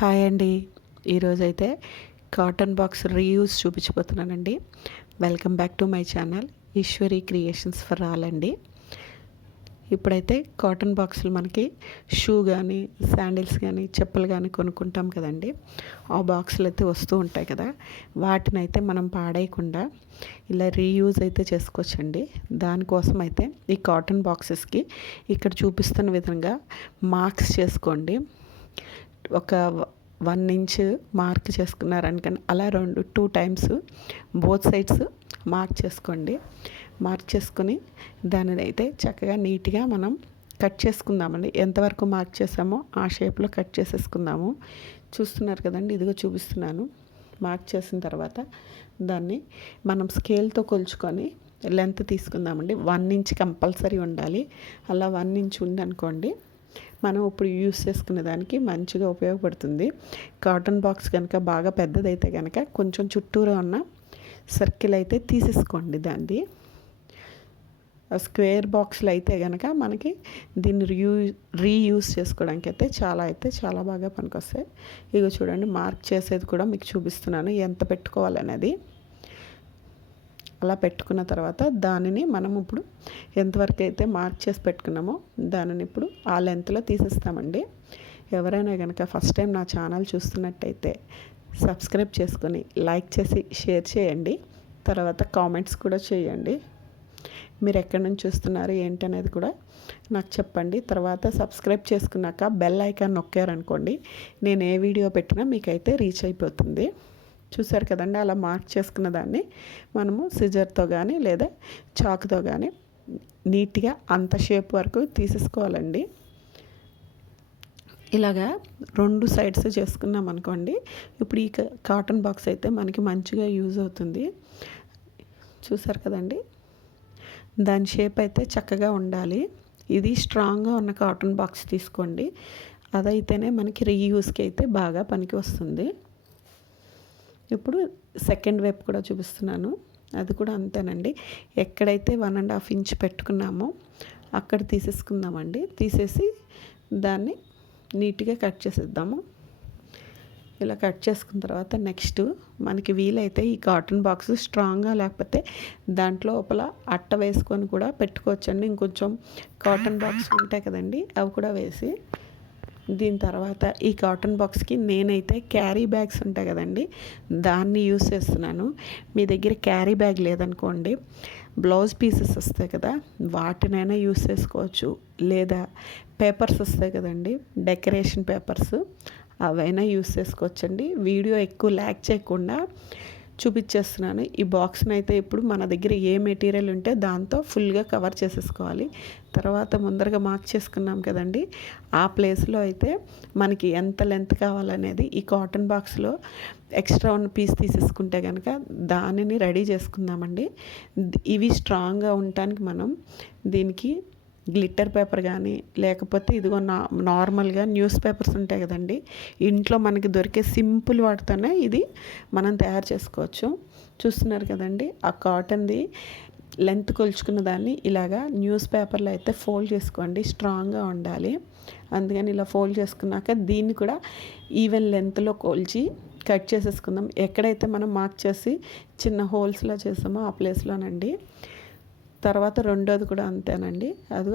Hi అండి. ఈరోజైతే cotton box reuse చూపించబోతున్నానండి. Welcome back to my channel Eswari creations for all అండి. ఇప్పుడైతే cotton బాక్సులు మనకి షూ కానీ శాండిల్స్ కానీ చెప్పులు కానీ కొనుక్కుంటాం కదండి. ఆ బాక్సులు అయితే వస్తూ ఉంటాయి కదా. వాటిని అయితే మనం పాడేయకుండా ఇలా రీయూజ్ అయితే చేసుకోవచ్చండి. దానికోసం అయితే ఈ కాటన్ బాక్సెస్కి ఇక్కడ చూపిస్తున్న విధంగా మార్క్స్ చేసుకోండి. ఒక వన్ ఇంచ్ మార్క్ చేసుకున్నారనుకని అలా రెండు two times both sides mark చేసుకోండి. మార్క్ చేసుకుని దానిని అయితే చక్కగా నీట్గా మనం కట్ చేసుకుందామండి. ఎంతవరకు మార్క్ చేసామో ఆ షేప్లో కట్ చేసేసుకుందాము. చూస్తున్నారు కదండి ఇదిగో చూపిస్తున్నాను. మార్క్ చేసిన తర్వాత దాన్ని మనం స్కేల్తో కొలుచుకొని లెంత్ తీసుకుందామండి. వన్ ఇంచ్ కంపల్సరీ ఉండాలి. అలా వన్ ఇంచ్ ఉందనుకోండి మనం ఇప్పుడు యూస్ చేసుకునే దానికి మంచిగా ఉపయోగపడుతుంది. కాటన్ బాక్స్ కనుక బాగా పెద్దదైతే కనుక కొంచెం చుట్టూరా ఉన్న సర్కిల్ అయితే తీసేసుకోండి దాన్ని. స్క్వేర్ బాక్స్లో అయితే కనుక మనకి దీన్ని రియూ రీయూస్ చేసుకోవడానికి అయితే చాలా అయితే చాలా బాగా పనికొస్తాయి. ఇక చూడండి మార్క్ చేసేది కూడా మీకు చూపిస్తున్నాను. ఎంత పెట్టుకోవాలనేది. అలా పెట్టుకున్న తర్వాత దానిని మనం ఇప్పుడు ఎంతవరకు అయితే మార్క్ చేసి పెట్టుకున్నామో దానిని ఇప్పుడు ఆ లెంత్లో తీసేస్తామండి. ఎవరైనా కనుక ఫస్ట్ టైం నా ఛానల్ చూస్తున్నట్టయితే సబ్స్క్రైబ్ చేసుకొని లైక్ చేసి షేర్ చేయండి. తర్వాత కామెంట్స్ కూడా చేయండి. మీరు ఎక్కడి నుంచి చూస్తున్నారు ఏంటనేది కూడా నాకు చెప్పండి. తర్వాత సబ్స్క్రైబ్ చేసుకున్నాక బెల్ ఐకాన్ నొక్కారనుకోండి నేను ఏ వీడియో పెట్టినా మీకైతే రీచ్ అయిపోతుంది. చూసారు కదండి అలా మార్క్ చేసుకున్న దాన్ని మనము సిజర్తో కానీ లేదా చాకుతో కానీ నీట్గా అంత షేప్ వరకు తీసేసుకోవాలండి. ఇలాగా రెండు సైడ్స్ చేసుకున్నాం అనుకోండి ఇప్పుడు ఈ కాటన్ బాక్స్ అయితే మనకి మంచిగా యూజ్ అవుతుంది. చూసారు కదండి? దాని షేప్ అయితే చక్కగా ఉండాలి. ఇది స్ట్రాంగ్గా ఉన్న కాటన్ బాక్స్ తీసుకోండి. అదైతేనే మనకి రీయూస్కి అయితే బాగా పనికి వస్తుంది. ఇప్పుడు సెకండ్ వైపు కూడా చూపిస్తున్నాను. అది కూడా అంతేనండి. ఎక్కడైతే వన్ అండ్ హాఫ్ ఇంచ్ పెట్టుకున్నామో అక్కడ తీసేసుకుందామండి. తీసేసి దాన్ని నీట్గా కట్ చేసేద్దాము. ఇలా కట్ చేసుకున్న తర్వాత నెక్స్ట్ మనకి వీలైతే ఈ కాటన్ బాక్స్ స్ట్రాంగ్గా లేకపోతే దాంట్లో లోపల అట్ట వేసుకొని కూడా పెట్టుకోవచ్చండి. ఇంకొంచెం కాటన్ బాక్స్ ఉంటాయి కదండి అవి కూడా వేసి దీని తర్వాత ఈ కాటన్ బాక్స్కి నేనైతే క్యారీ బ్యాగ్స్ ఉంటాయి కదండి దాన్ని యూస్ చేస్తున్నాను. మీ దగ్గర క్యారీ బ్యాగ్ లేదనుకోండి బ్లౌజ్ పీసెస్ వస్తాయి కదా వాటినైనా యూస్ చేసుకోవచ్చు. లేదా పేపర్స్ వస్తాయి కదండి డెకరేషన్ పేపర్స్ అవైనా యూస్ చేసుకోవచ్చండి. వీడియో ఎక్కువ ల్యాక్ చేయకుండా చూపించేస్తున్నాను. ఈ బాక్స్ని అయితే ఇప్పుడు మన దగ్గర ఏ మెటీరియల్ ఉంటే దాంతో ఫుల్గా కవర్ చేసేసుకోవాలి. తర్వాత ముందరగా మార్క్ చేసుకున్నాం కదండి. ఆ ప్లేస్లో అయితే మనకి ఎంత లెంత్ కావాలనేది ఈ కాటన్ బాక్స్లో ఎక్స్ట్రా ఉన్న పీస్ తీసేసుకుంటే కనుక దానిని రెడీ చేసుకుందామండి. ఇవి స్ట్రాంగ్గా ఉండటానికి మనం దీనికి గ్లిట్టర్ పేపర్ కానీ లేకపోతే ఇదిగో నా నార్మల్గా న్యూస్ పేపర్స్ ఉంటాయి కదండి ఇంట్లో మనకి దొరికే సింపుల్ వాటితోనే ఇది మనం తయారు చేసుకోవచ్చు. చూస్తున్నారు కదండి ఆ కాటన్ది లెంత్ కొలుచుకున్న దాన్ని ఇలాగా న్యూస్ పేపర్లో అయితే ఫోల్డ్ చేసుకోండి స్ట్రాంగ్గా ఉండాలి. అందుకని ఇలా ఫోల్డ్ చేసుకున్నాక దీన్ని కూడా ఈవెన్ లెంత్లో కొల్చి కట్ చేసేసుకుందాం. ఎక్కడైతే మనం మార్క్ చేసి చిన్న హోల్స్లో చేసామో ఆ ప్లేస్లోనండి. తర్వాత రెండోది కూడా అంతేనండి. అది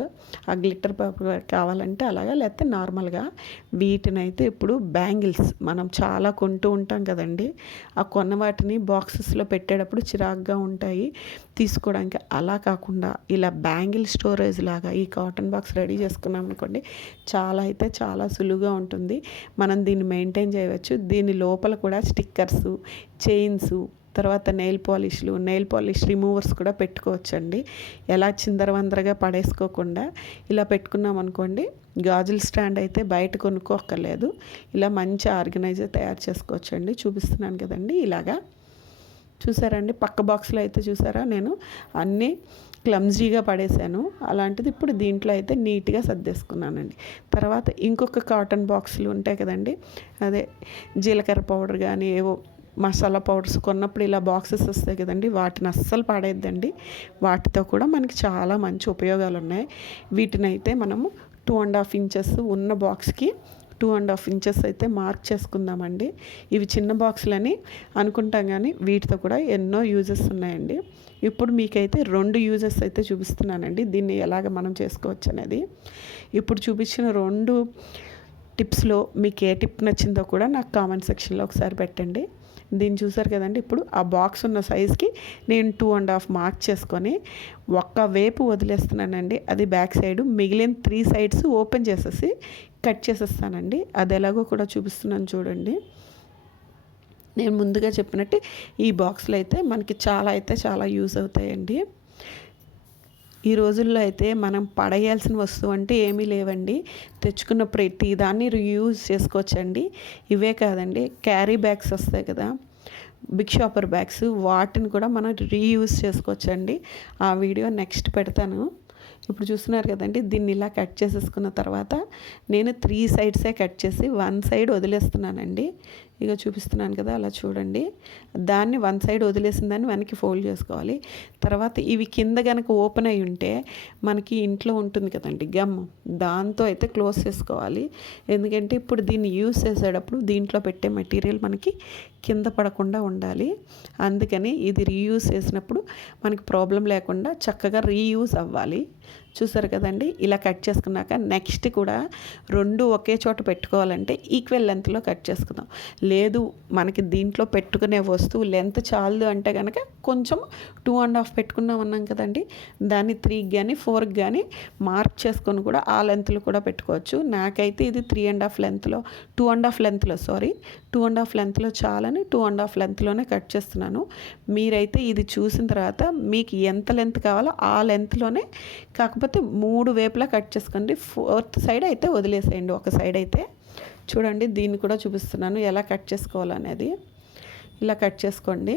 ఆ గ్లిట్టర్ పేపర్ కావాలంటే అలాగా లేకపోతే నార్మల్గా వీటినైతే ఇప్పుడు బ్యాంగిల్స్ మనం చాలా కొంటూ ఉంటాం కదండి. ఆ కొన్న వాటిని బాక్సెస్లో పెట్టేటప్పుడు చిరాగ్గా ఉంటాయి. తీసుకోవడానికి అలా కాకుండా ఇలా బ్యాంగిల్ స్టోరేజ్ లాగా ఈ కాటన్ బాక్స్ రెడీ చేసుకున్నాం అనుకోండి చాలా అయితే చాలా సులువుగా ఉంటుంది. మనం దీన్ని మెయింటైన్ చేయవచ్చు. దీని లోపల కూడా స్టిక్కర్స్ చైన్స్ తర్వాత నెయిల్ పాలిష్లు నెయిల్ పాలిష్ రిమూవర్స్ కూడా పెట్టుకోవచ్చండి. ఎలా చిందరవందరగా పడేసుకోకుండా ఇలా పెట్టుకున్నాం అనుకోండి గాజుల స్టాండ్ అయితే బయట కొనుక్కోక్కర్లేదు. ఇలా మంచి ఆర్గనైజర్ తయారు చేసుకోవచ్చండి. చూపిస్తున్నాను కదండి ఇలాగా. చూసారండి? పక్క బాక్స్లో అయితే చూసారా? నేను అన్నీ క్లమ్జీగా పడేశాను. అలాంటిది ఇప్పుడు దీంట్లో అయితే నీట్గా సర్దేసుకున్నానండి. తర్వాత ఇంకొక కాటన్ బాక్సులు ఉంటాయి కదండి? అదే జీలకర్ర పౌడర్ కానీ ఏవో మసాలా పౌడర్స్ కొన్నప్పుడు ఇలా బాక్సెస్ వస్తాయి కదండి వాటిని అస్సలు పాడేద్దండి వాటితో కూడా మనకి చాలా మంచి ఉపయోగాలు ఉన్నాయి. వీటిని అయితే మనము టూ అండ్ హాఫ్ ఇంచెస్ ఉన్న బాక్స్కి two two and half inches అయితే మార్క్ చేసుకుందామండి. ఇవి చిన్న బాక్సులని అనుకుంటాం కానీ వీటితో కూడా ఎన్నో యూజెస్ ఉన్నాయండి. ఇప్పుడు మీకైతే రెండు యూజెస్ అయితే చూపిస్తున్నానండి. దీన్ని ఎలాగ మనం చేసుకోవచ్చు అనేది. ఇప్పుడు చూపించిన రెండు టిప్స్లో మీకు ఏ టిప్ నచ్చిందో కూడా నాకు కామెంట్ సెక్షన్లో ఒకసారి పెట్టండి. దీన్ని చూసారు కదండి? ఇప్పుడు ఆ బాక్స్ ఉన్న సైజ్కి నేను టూ అండ్ హాఫ్ మార్క్ చేసుకొని ఒక్క వేపు వదిలేస్తున్నానండి. అది బ్యాక్ సైడ్ మిగిలిన త్రీ సైడ్స్ ఓపెన్ చేసేసి కట్ చేసేస్తానండి. అది ఎలాగో కూడా చూపిస్తున్నాను చూడండి. నేను ముందుగా చెప్పినట్టు ఈ బాక్స్లో అయితే మనకి చాలా అయితే చాలా యూజ్ అవుతాయండి. ఈ రోజుల్లో అయితే మనం పడేయాల్సిన వస్తువు అంటే ఏమీ లేవండి. తెచ్చుకున్న ప్రతి దాన్ని రీయూజ్ చేసుకోవచ్చండి. ఇవే కాదండి క్యారీ బ్యాగ్స్ వస్తాయి కదా. బిగ్ షాపర్ బ్యాగ్స్ వాటిని కూడా మనం రీయూజ్ చేసుకోవచ్చండి. ఆ వీడియో నెక్స్ట్ పెడతాను. ఇప్పుడు చూస్తున్నారు కదండి దీన్ని ఇలా కట్ చేసేసుకున్న తర్వాత నేను త్రీ సైడ్సే కట్ చేసి వన్ సైడ్ వదిలేస్తున్నానండి. ఇక చూపిస్తున్నాను కదా అలా చూడండి. దాన్ని వన్ సైడ్ వదిలేసిన దాన్ని వెనక్కి ఫోల్డ్ చేసుకోవాలి. తర్వాత ఇవి కింద కనుక ఓపెన్ అయి ఉంటే మనకి ఇంట్లో ఉంటుంది కదండి గమ్. దాంతో అయితే క్లోజ్ చేసుకోవాలి. ఎందుకంటే ఇప్పుడు దీన్ని యూస్ చేసేటప్పుడు దీంట్లో పెట్టే మెటీరియల్ మనకి కింద పడకుండా ఉండాలి. అందుకని ఇది రీయూస్ చేసినప్పుడు మనకి ప్రాబ్లం లేకుండా చక్కగా రీయూస్ అవ్వాలి. చూసారు కదండి? ఇలా కట్ చేసుకున్నాక నెక్స్ట్ కూడా రెండు ఒకే చోట పెట్టుకోవాలంటే ఈక్వల్ లెంత్లో కట్ చేసుకుందాం. లేదు మనకి దీంట్లో పెట్టుకునే వస్తువు లెంత్ చాలదు అంటే కనుక కొంచెం టూ అండ్ హాఫ్ పెట్టుకున్నాం అన్నాం కదండి? దాన్ని త్రీకి కానీ ఫోర్కి కానీ మార్క్ చేసుకొని కూడా ఆ లెంత్లో కూడా పెట్టుకోవచ్చు. నాకైతే ఇది త్రీ అండ్ హాఫ్ లెంత్లో టూ అండ్ హాఫ్ లెంత్లో సారీ టూ అండ్ హాఫ్ లెంత్లో చాలని టూ అండ్ హాఫ్ లెంత్లోనే కట్ చేస్తున్నాను. మీరైతే ఇది చూసిన తర్వాత మీకు ఎంత లెంత్ కావాలో ఆ లెంత్లోనే కాకపోతే మూడు వేపులా కట్ చేసుకోండి. ఫోర్త్ సైడ్ అయితే వదిలేసేయండి. ఒక సైడ్ అయితే చూడండి దీన్ని కూడా చూపిస్తున్నాను. ఎలా కట్ చేసుకోవాలనేది. ఇలా కట్ చేసుకోండి.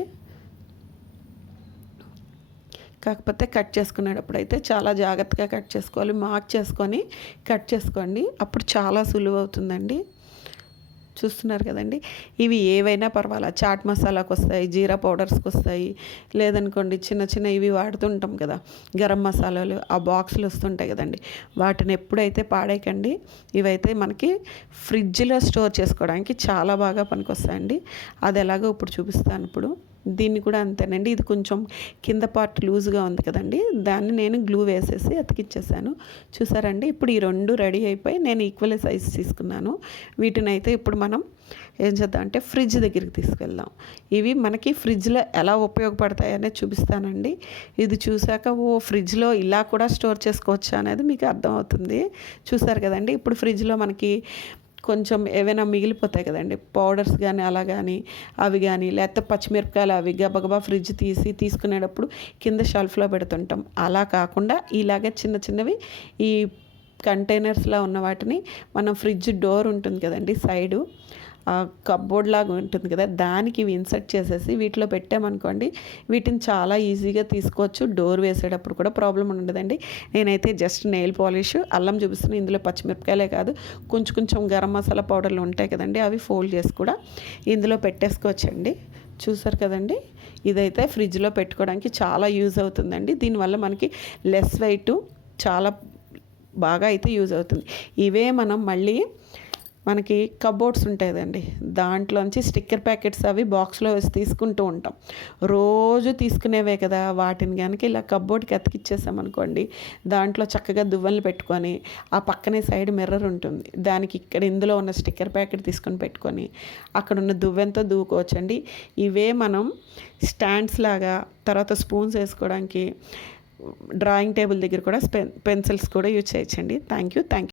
కాకపోతే కట్ చేసుకునేటప్పుడు అయితే చాలా జాగ్రత్తగా కట్ చేసుకోవాలి. మార్క్ చేసుకొని కట్ చేసుకోండి. అప్పుడు చాలా సులువు అవుతుందండి. చూస్తున్నారు కదండి. ఇవి ఏవైనా పర్వాలా? చాట్ మసాలాకు వస్తాయి జీరా పౌడర్స్కి వస్తాయి లేదనుకోండి చిన్న చిన్న ఇవి వాడుతుంటాం కదా. గరం మసాలాలు ఆ బాక్సులు వస్తుంటాయి కదండి. వాటిని ఎప్పుడైతే పాడేయకండి ఇవైతే మనకి ఫ్రిడ్జ్లో స్టోర్ చేసుకోవడానికి చాలా బాగా పనికొస్తాయండి. అది ఎలాగో ఇప్పుడు చూపిస్తాను ఇప్పుడు. దీన్ని కూడా అంతేనండి. ఇది కొంచెం కింద పార్ట్ లూజ్గా ఉంది కదండి. దాన్ని నేను గ్లూ వేసేసి అతికిచ్చేసాను. చూసారండి? ఇప్పుడు ఈ రెండు రెడీ అయిపోయి నేను ఈక్వల్ సైజ్ తీసుకున్నాను. వీటిని అయితే ఇప్పుడు మనం ఏం చేద్దాం అంటే ఫ్రిడ్జ్ దగ్గరికి తీసుకెళ్దాం. ఇవి మనకి ఫ్రిడ్జ్లో ఎలా ఉపయోగపడతాయనే చూపిస్తానండి. ఇది చూశాక ఓ ఫ్రిడ్జ్లో ఇలా కూడా స్టోర్ చేసుకోవచ్చు అనేది మీకు అర్థమవుతుంది. చూసారు కదండి? ఇప్పుడు ఫ్రిడ్జ్లో మనకి కొంచెం ఏవైనా మిగిలిపోతాయి కదండి. పౌడర్స్ కానీ అలా కానీ అవి కానీ లేకపోతే పచ్చిమిరపకాయలు అవి గబగబా ఫ్రిడ్జ్ తీసి తీసుకునేటప్పుడు కింద షెల్ఫ్లో పెడుతుంటాం. అలా కాకుండా ఇలాగే చిన్న చిన్నవి ఈ కంటైనర్స్లో ఉన్న వాటిని మనం ఫ్రిడ్జ్ డోర్ ఉంటుంది కదండి సైడు కబ్బోర్డ్ లాగా ఉంటుంది కదా దానికి ఇవి ఇన్సర్ట్ చేసేసి వీటిలో పెట్టామనుకోండి వీటిని చాలా ఈజీగా తీసుకోవచ్చు. డోర్ వేసేటప్పుడు కూడా ప్రాబ్లం ఉండదండి. నేనైతే జస్ట్ నెయిల్ పాలిష్ అల్లం చూపిస్తున్న ఇందులో పచ్చిమిరపకాయలే కాదు కొంచెం కొంచెం గరం మసాలా పౌడర్లు ఉంటాయి కదండి అవి ఫోల్డ్ చేసి కూడా ఇందులో పెట్టేసుకోవచ్చండి. చూసారు కదండి? ఇదైతే ఫ్రిడ్జ్లో పెట్టుకోవడానికి చాలా యూజ్ అవుతుందండి. దీనివల్ల మనకి లెస్ వెయిట్ చాలా బాగా అయితే యూజ్ అవుతుంది. ఇవే మనం మళ్ళీ మనకి కబోర్డ్స్ ఉంటాయండి దాంట్లోంచి స్టిక్కర్ ప్యాకెట్స్ అవి బాక్స్లో వేసి తీసుకుంటూ ఉంటాం. రోజు తీసుకునేవే కదా వాటిని కనుక ఇలా కబోర్డ్కి అతికిచ్చేసామనుకోండి దాంట్లో చక్కగా దువ్వలు పెట్టుకొని ఆ పక్కనే సైడ్ మిర్రర్ ఉంటుంది. దానికి ఇక్కడ ఇందులో ఉన్న స్టిక్కర్ ప్యాకెట్ తీసుకొని పెట్టుకొని అక్కడ ఉన్న దువ్వెంతో దువ్వుకోవచ్చండి. ఇవే మనం స్టాండ్స్ లాగా తర్వాత స్పూన్స్ వేసుకోవడానికి డ్రాయింగ్ టేబుల్ దగ్గర కూడా పెన్సిల్స్ కూడా యూజ్ చేయొచ్చండి. Thank you thank you